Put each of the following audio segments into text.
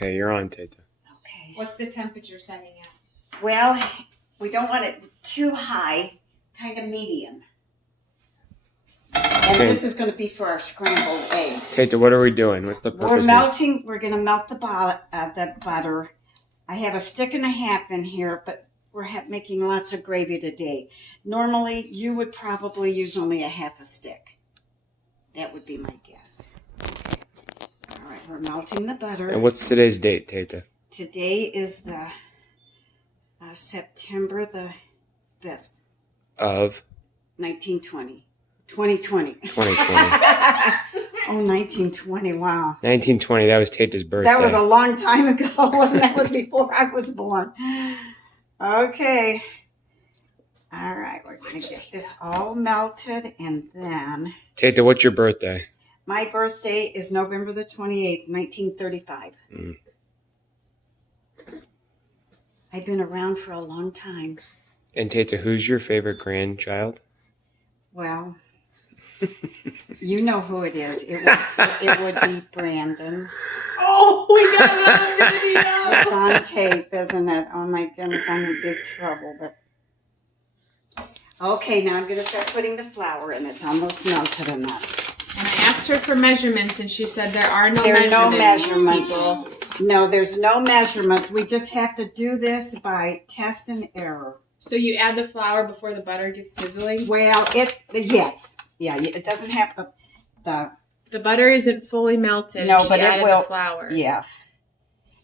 Okay, you're on, Tayta. Okay. What's the temperature setting at? Well, we don't want it too high, kind of medium. And this is going to be for our scrambled eggs. Tayta, what are we doing? What's the purpose? We're going to melt the butter. I have a stick and a half in here, but we're making lots of gravy today. Normally, you would probably use only a half a stick. That would be my guess. All right, we're melting the butter. And what's today's date, Tayta? Today is the September the 5th. Of? 1920. 2020. 2020. Oh, 1920, wow. 1920, that was Tayta's birthday. That was a long time ago, and that was before I was born. Okay. All right, we're going to get this all melted, and then... Tayta, what's your birthday? My birthday is November the 28th, 1935. I've been around for a long time. And Tayta, who's your favorite grandchild? Well, you know who it is. It would be Brandon. Oh, we got it on video. It's on tape, isn't it? Oh my goodness, I'm in big trouble. But okay, now I'm going to start putting the flour in. It's almost melted enough. And I asked her for measurements, and she said there are no There are measurements. no measurements. No, there's no measurements. We just have to do this by test and error. So you add the flour before the butter gets sizzling? Well, yes. Yeah, it doesn't have The butter isn't fully melted. No, she but it added will. The flour. Yeah.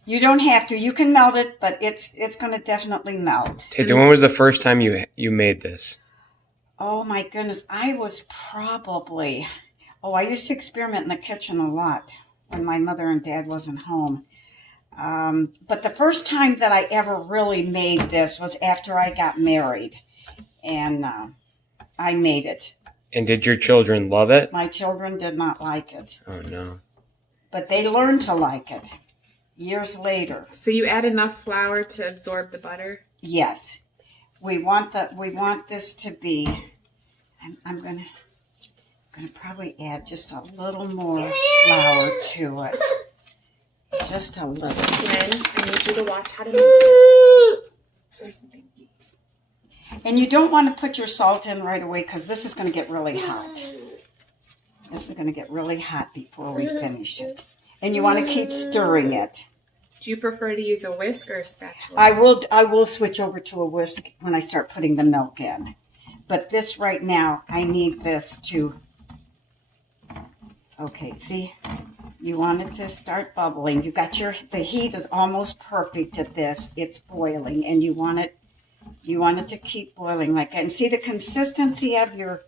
You don't have to. You can melt it, but it's going to definitely melt. Tayta, when was the first time you made this? Oh my goodness, I was probably... I used to experiment in the kitchen a lot when my mother and dad wasn't home. But the first time that I ever really made this was after I got married. And I made it. And did your children love it? My children did not like it. Oh, no. But they learned to like it years later. So you add enough flour to absorb the butter? Yes. We want this to be... I'm going to probably add just a little more flour to it. Just a little. Lynn, I need you to watch how to make this. There's something. And you don't want to put your salt in right away because this is going to get really hot. This is going to get really hot before we finish it. And you want to keep stirring it. Do you prefer to use a whisk or a spatula? I will switch over to a whisk when I start putting the milk in. But this right now, I need this to... Okay, see? You want it to start bubbling. You got the heat is almost perfect at this. It's boiling, and you want it to keep boiling like that. And see, the consistency of your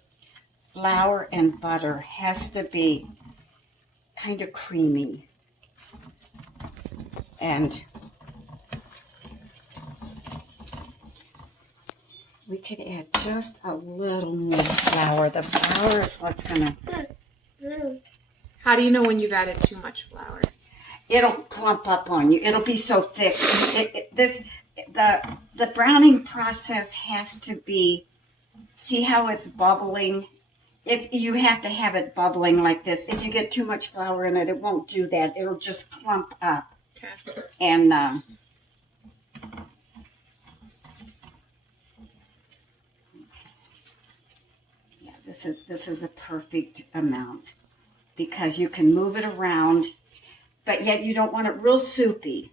flour and butter has to be kind of creamy. And we could add just a little more flour. The flour is what's going to... How do you know when you've added too much flour? It'll clump up on you. It'll be so thick. The browning process has to be, see how it's bubbling? You have to have it bubbling like this. If you get too much flour in it, it won't do that. It'll just clump up. Okay. And yeah, this is a perfect amount because you can move it around, but yet you don't want it real soupy.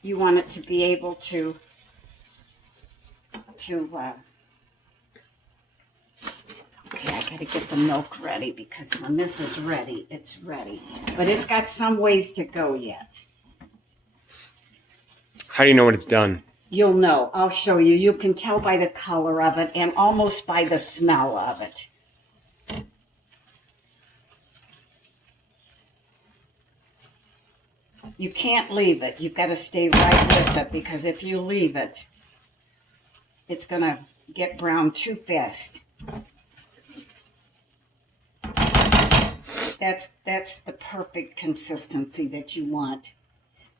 You want it to be able to okay, I got to get the milk ready because when this is ready, it's ready. But it's got some ways to go yet. How do you know when it's done? You'll know. I'll show you. You can tell by the color of it and almost by the smell of it. You can't leave it. You've got to stay right with it because if you leave it, it's going to get brown too fast. That's the perfect consistency that you want.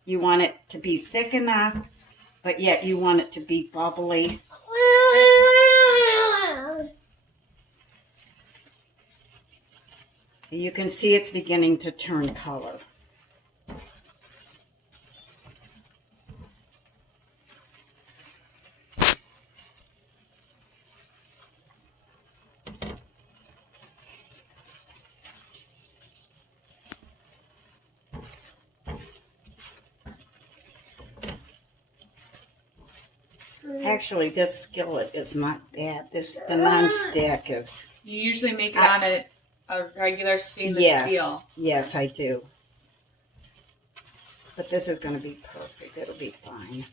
You want it to be thick enough, but yet you want it to be bubbly. So you can see it's beginning to turn color. Actually, this skillet is not bad. The non-stick is. You usually make it on a regular stainless steel. Yes, I do. But this is going to be perfect. It'll be fine.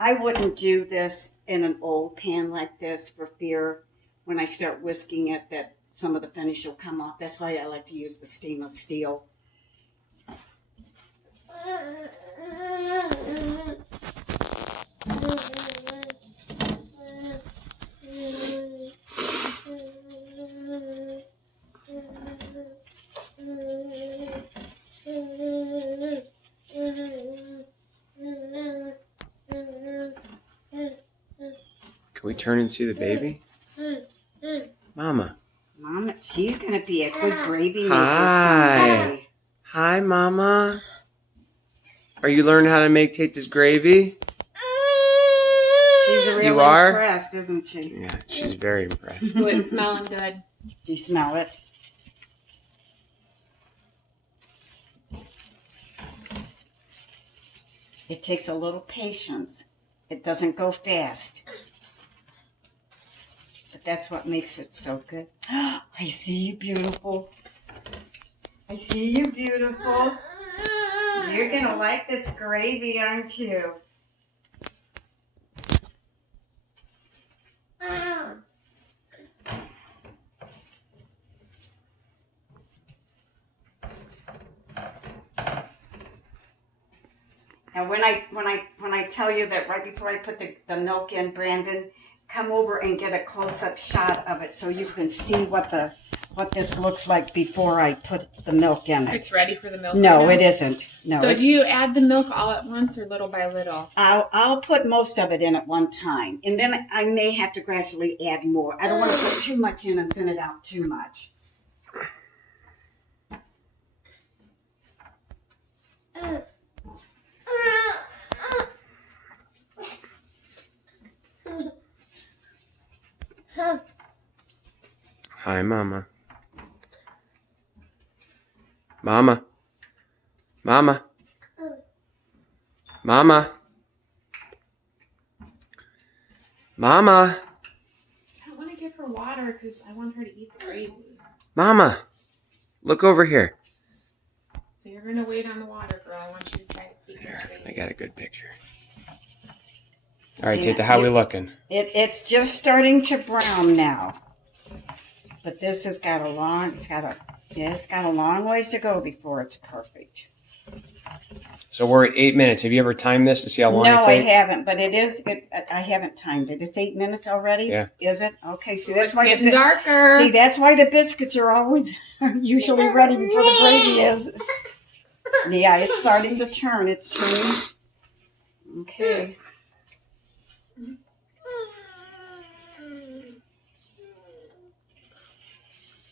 I wouldn't do this in an old pan like this for fear when I start whisking it that some of the finish will come off. That's why I like to use the stainless steel. Can we turn and see the baby? Mama. Mama, she's going to be a good gravy maker Hi. someday. Hi, Mama. Are you learning how to make Tayta's gravy? She's really You are? impressed, isn't she? Yeah, she's very impressed. So it's smelling good. Do you smell it? It takes a little patience. It doesn't go fast. But that's what makes it so good. I see you, beautiful. I see you, beautiful. You're going to like this gravy, aren't you? And when I tell you that right before I put the milk in, Brandon, come over and get a close-up shot of it so you can see what this looks like before I put the milk in it. It's ready for the milk. No, right it now? isn't. No. So do you add the milk all at once or little by little? I'll put most of it in at one time, and then I may have to gradually add more. I don't want to put too much in and thin it out too much. Hi, Mama. Mama. Mama. Mama. Mama. I want to give her water because I want her to eat the gravy. Mama. Look over here. So you're going to wait on the water, girl. I want you to try to keep this gravy. I got a good picture. All right, Yeah, Tayta, how we looking? It's just starting to brown now. But this has got a long ways to go before it's perfect. So we're at 8 minutes. Have you ever timed this to see how long No, it I takes? haven't, but I haven't timed it. It's 8 minutes already? Yeah. Is it? Okay, see, It's getting darker. See, that's why the biscuits are always usually ready before the gravy is. Yeah, it's starting to turn. It's turning. Okay.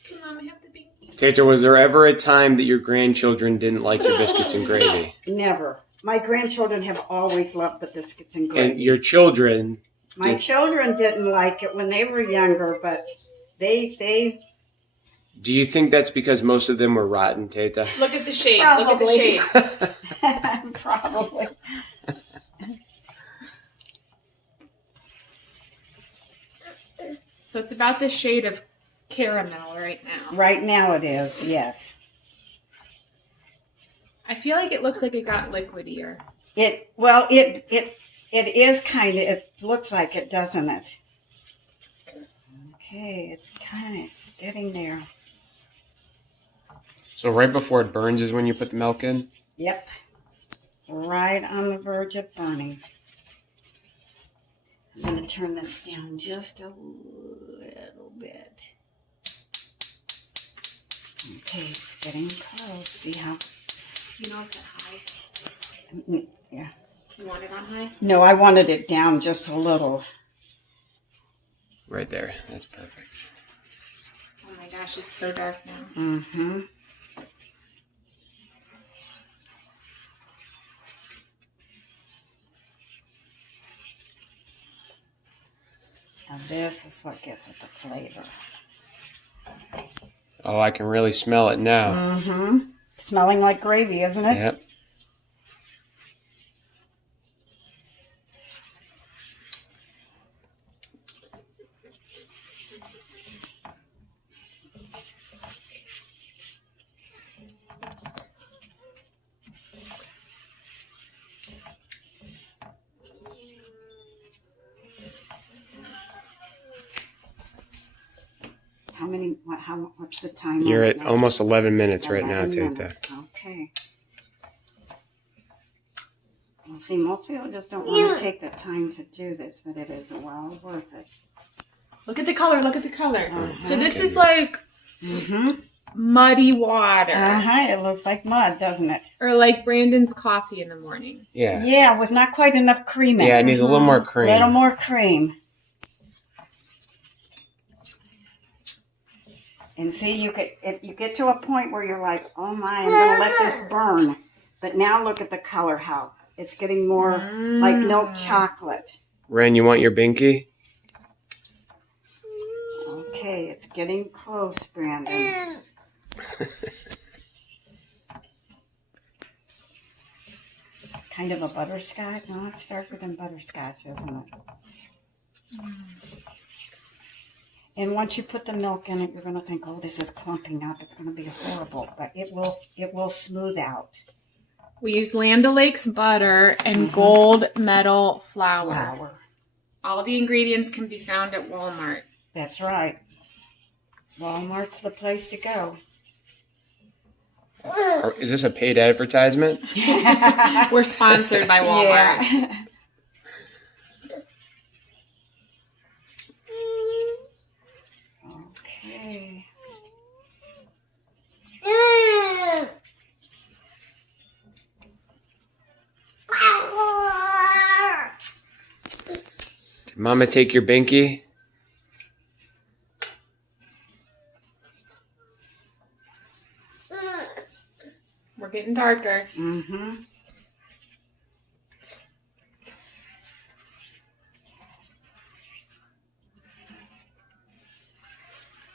Can Mama have the binky? Tayta, was there ever a time that your grandchildren didn't like your biscuits and gravy? Never. My grandchildren have always loved the biscuits and gravy. And your children... My children didn't like it when they were younger, but they Do you think that's because most of them were rotten, Tayta? Look at the shade. Look at the Probably. shade. probably. So it's about the shade of caramel right now. Right now it is, yes. I feel like it looks like it got liquidier. It is kind of, it looks like it, doesn't it? Okay, it's getting there. So right before it burns is when you put the milk in? Yep. Right on the verge of burning. I'm going to turn this down just a little bit. Okay, it's getting close. See how? You know it's at high. Yeah. You want it on high? No, I wanted it down just a little. Right there. That's perfect. Oh my gosh, it's so dark now. Mm-hmm. Now this is what gives it the flavor. Oh, I can really smell it now. Mm-hmm. Smelling like gravy, isn't it? Yep. what's the time? You're on at it? almost 11 minutes right now, 11 Tayta. minutes. Okay. Well, see, most people just don't want to take the time to do this, but it is well worth it. Look at the color. Look at the color. Uh-huh. So this is like muddy water. It looks like mud, doesn't it? Or like Brandon's coffee in the morning. Yeah. Yeah, with not quite enough cream in it. Yeah, it needs a little more cream. A little more cream. And see, if you get to a point where you're like, oh my, I'm going to let this burn. But now look at the color, how it's getting more like milk chocolate. Ren, you want your binky? Okay, it's getting close, Brandon. Kind of a butterscotch? No, it's darker than butterscotch, isn't it? And once you put the milk in it, you're going to think, oh, this is clumping up. It's going to be horrible. But it will smooth out. We use Land O'Lakes butter and gold medal flour. All the ingredients can be found at Walmart. That's right. Walmart's the place to go. Is this a paid advertisement? We're sponsored by Walmart. Yeah. Okay. Did Mama take your binky? We're getting darker. Mm-hmm.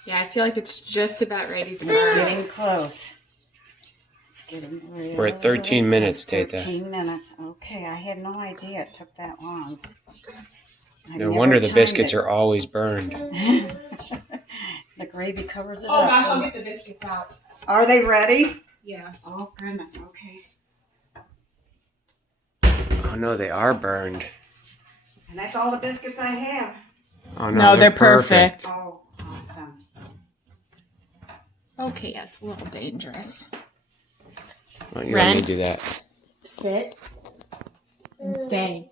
Yeah, I feel like it's just about ready to It's burn. getting close. It's getting real. We're at 13 minutes, Tayta. 13 minutes. Okay, I had no idea it took that long. No wonder the biscuits are always burned. The gravy covers it Oh up. gosh, I'll get the biscuits out. Are they ready? Yeah. Oh, goodness. Okay. Oh no, they are burned. And that's all the biscuits I have. Oh No, they're perfect. Oh, awesome. Okay, yes, a little dangerous. Well, you Ren? let me do that. Sit and stay.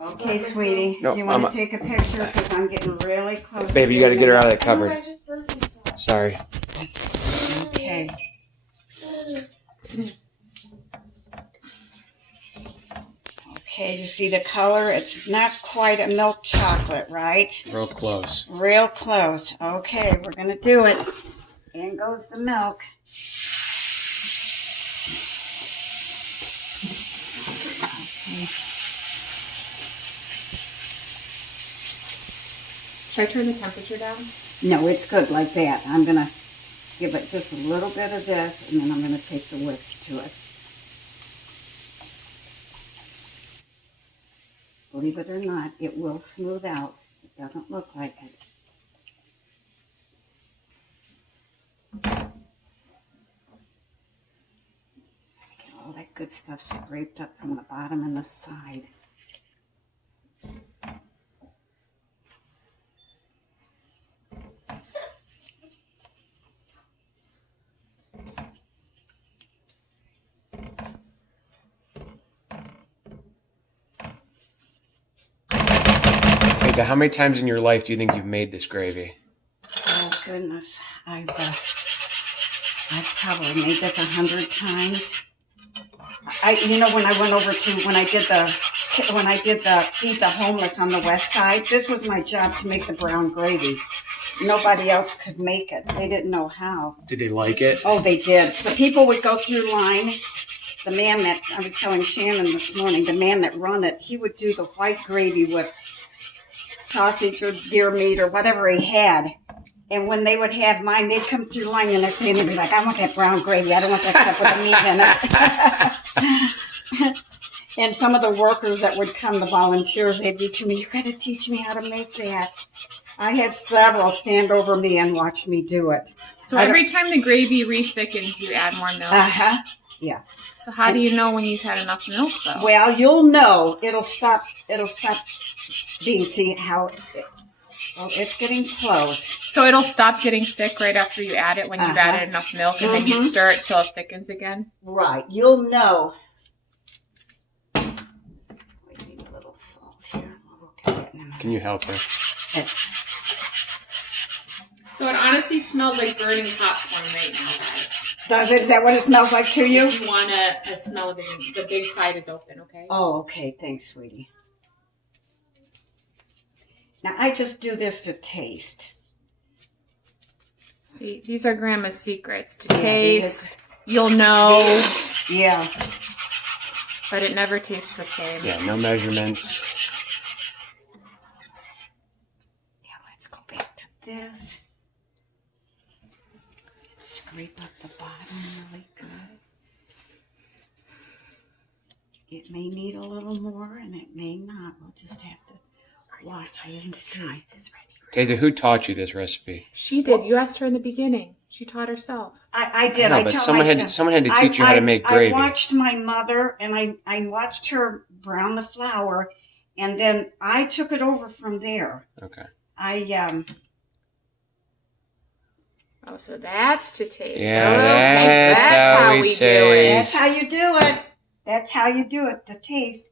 Okay, sweetie. No, do you want Mama. to take a picture? Because I'm getting really close. Baby, you got to get her out of the cupboard. I just burnt myself. Sorry. Okay. Okay, you see the color? It's not quite a milk chocolate, right? Real close. Real close. Okay, we're going to do it. In goes the milk. Should I turn the temperature down? No, it's good like that. I'm going to give it just a little bit of this, and then I'm going to take the whisk to it. Believe it or not, it will smooth out. It doesn't look like it. Get all that good stuff scraped up from the bottom and the side. Tayta, how many times in your life do you think you've made this gravy? Oh goodness, I've probably made this 100 times. When I went over to when I did the feed the homeless on the west side, this was my job to make the brown gravy. Nobody else could make it. They didn't know how. Did they like it? Oh, they did. The people would go through line. The man that I was telling Shannon this morning, the man that run it, he would do the white gravy with sausage or deer meat or whatever he had. And when they would have mine, they'd come through line the next day and they'd be like, I want that brown gravy. I don't want that stuff with the meat in it. And some of the workers that would come, the volunteers, they'd be to me, you got to teach me how to make that. I had several stand over me and watch me do it. So every time the gravy re-thickens, you add more milk. Uh-huh. Yeah. So So how do you know when you've had enough milk, though? Well, you'll know. It'll stop being, see how, well, it's getting close. So it'll stop getting thick right after you add it when you've added enough milk, and then you stir it till it thickens again? Right. You'll know. We need a little salt here. Can you help her? So it honestly smells like burning popcorn right now, guys. Does it? Is that what it smells like to you? You want a smell of it. The big side is open, okay? Oh, okay. Thanks, sweetie. Now, I just do this to taste. See, these are Grandma's secrets. To taste, you'll know. Yeah. But it never tastes the same. Yeah, no measurements. Yeah, let's go back to this. Scrape up the bottom really good. It may need a little more, and it may not. We'll just have to watch and see. Tayta, who taught you this recipe? She did. You asked her in the beginning. She taught herself. I did. No, but someone had to teach you how to make gravy. I watched my mother, and I watched her brown the flour, and then I took it over from there. Okay. Oh, so that's to taste. Yeah, okay, that's how we do it. That's how you do it. That's how you do it, to taste.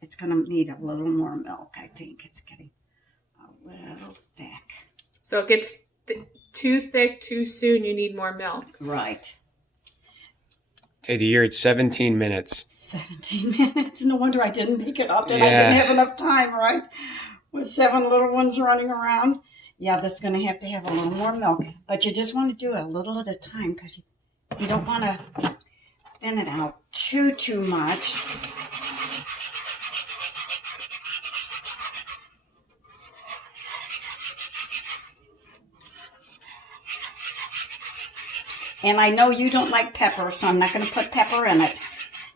It's going to need a little more milk, I think. It's getting a little thick. So it gets too thick too soon, you need more milk. Right. Tayta, you're at 17 minutes. 17 minutes. No wonder I didn't make it up, and Yeah. I didn't have enough time, right? With 7 little ones running around. Yeah, this is going to have a little more milk. But you just want to do it a little at a time, because you don't want to thin it out too much. And I know you don't like pepper, so I'm not going to put pepper in it.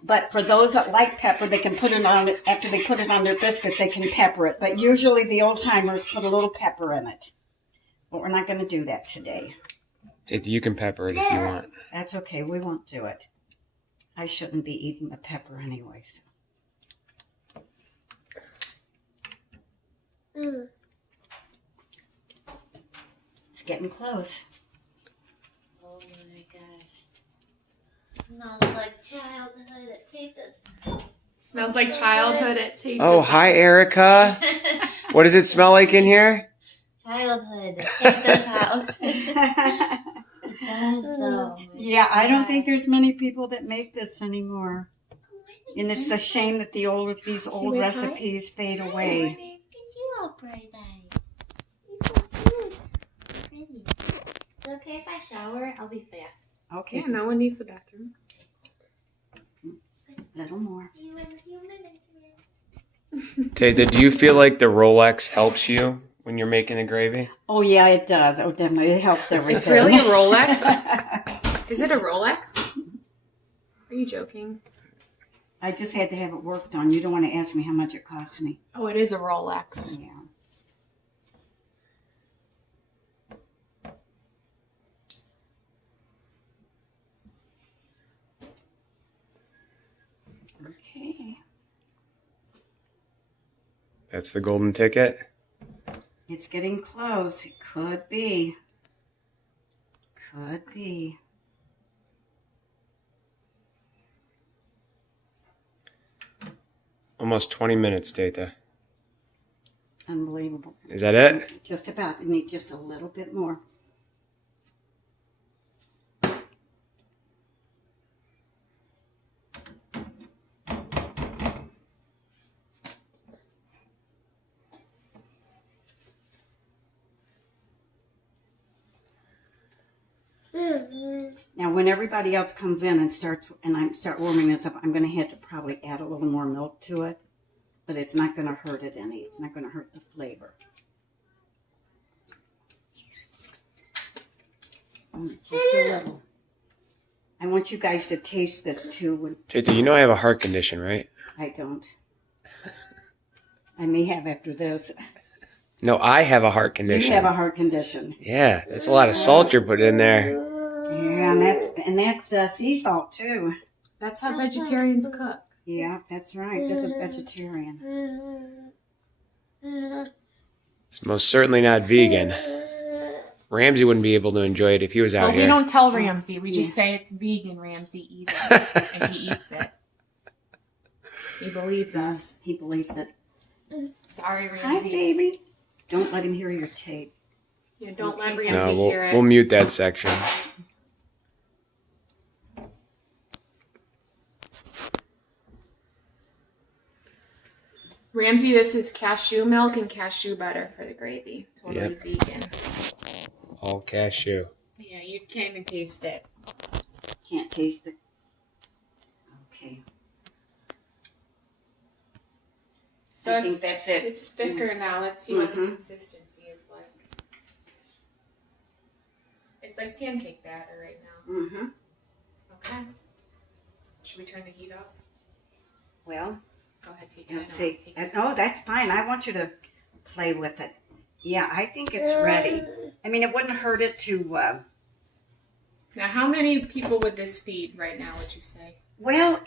But for those that like pepper, they can put it on it. After they put it on their biscuits, they can pepper it. But usually the old timers put a little pepper in it. But we're not going to do that today. Tayta, you can pepper it if you want. That's okay. We won't do it. I shouldn't be eating the pepper anyway. So. It's getting close. Oh my gosh. Smells like childhood at Tayta's. Smells like childhood at Tayta's. Oh, hi, Erica. What does it smell like in here? Childhood at Tayta's house. Yeah, I don't think there's many people that make this anymore. And it's a shame that these old recipes fade away. Could you all pray that? You're so cute. Pretty. It's okay if I shower? I'll be fast. Okay, Yeah, no one needs the bathroom. a little more. See you in a few minutes, Tayta, do you feel like the Rolex helps you when you're making the gravy? Oh, yeah, it does. Oh, definitely. It helps everything. It's really a Rolex? Is it a Rolex? Are you joking? I just had to have it worked on. You don't want to ask me how much it cost me. Oh, it is a Rolex. Yeah. Okay. That's the golden ticket? It's getting close. It could be. Could be. Almost 20 minutes, Tayta. Unbelievable. Is that it? Just about. You need just a little bit more. Now, when everybody else comes in and I start warming this up, I'm going to have to probably add a little more milk to it, but it's not going to hurt it any. It's not going to hurt the flavor. Just a little. I want you guys to taste this too. Tayta, you know I have a heart condition, right? I don't. I may have after this. No, I have a heart condition. You have a heart condition. Yeah, that's a lot of salt you're putting in there. Yeah, and that's sea salt too. That's how vegetarians cook. Yeah, that's right. This is vegetarian. It's most certainly not vegan. Ramsey wouldn't be able to enjoy it if he was out But we here. don't tell Ramsey. We just say it's vegan, Ramsey. Eat it. And he eats it. He believes us. He believes it. Sorry, Hi, Ramsey. baby. Don't let him hear your tape. Yeah, don't let No, Ramsey hear it. we'll mute that section. Ramsey, this is cashew milk and cashew butter for the gravy. Totally Yep. vegan. All cashew. Yeah, you can't even taste it. Can't taste it. Okay. So I think that's it. It's thicker now. Let's see what the Mhm. consistency is like. It's like pancake batter right now. Mm-hmm. Okay. Should we turn the heat off? Well, Go ahead, take let's it. see. No, that's fine. I want you to play with it. Yeah, I think it's ready. I mean, it wouldn't hurt it to, Now, how many people would this feed right now, would you say? well,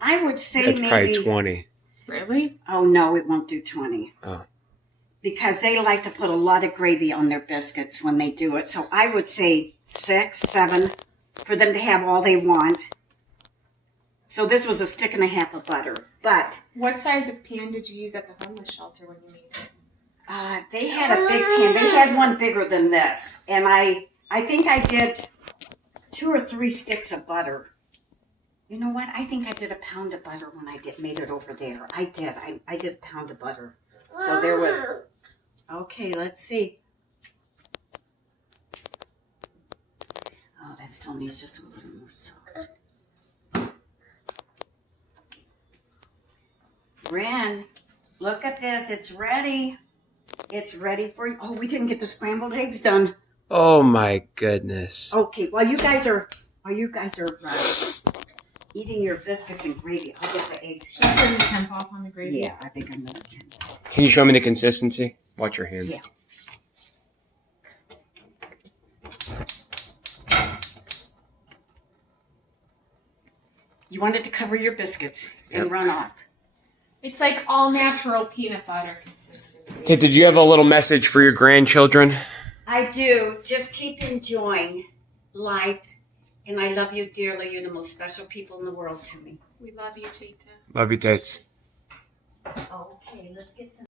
I would say That's maybe... probably 20. Really? Oh, no, it won't do 20. Oh. Because they like to put a lot of gravy on their biscuits when they do it. So I would say 6, 7 for them to have all they want. So this was a stick and a half of butter. But What size of pan did you use at the homeless shelter when you made it? they had a big pan. They had one bigger than this. And I think I did 2 or 3 sticks of butter. You know what? I think I did a pound of butter when I made it over there. I did. I did a pound of butter. So there was... Okay, let's see. Oh, that still needs just a little more salt. Ren, look at this. It's ready. It's ready for you. Oh, we didn't get the scrambled eggs done. Oh my goodness. Okay, while you guys are eating your biscuits and gravy, I'll get the eggs. Should I turn the temp off on the gravy? Yeah, I think I'm gonna turn it off. Can you show me the consistency? Watch your hands. Yeah. You want it to cover your biscuits and Yep. run off. It's like all natural peanut butter consistency. Tit, did you have a little message for your grandchildren? I do. Just keep enjoying life. And I love you dearly. You're the most special people in the world to me. We love you, Tayta. Love you, Tates. Okay, let's get some.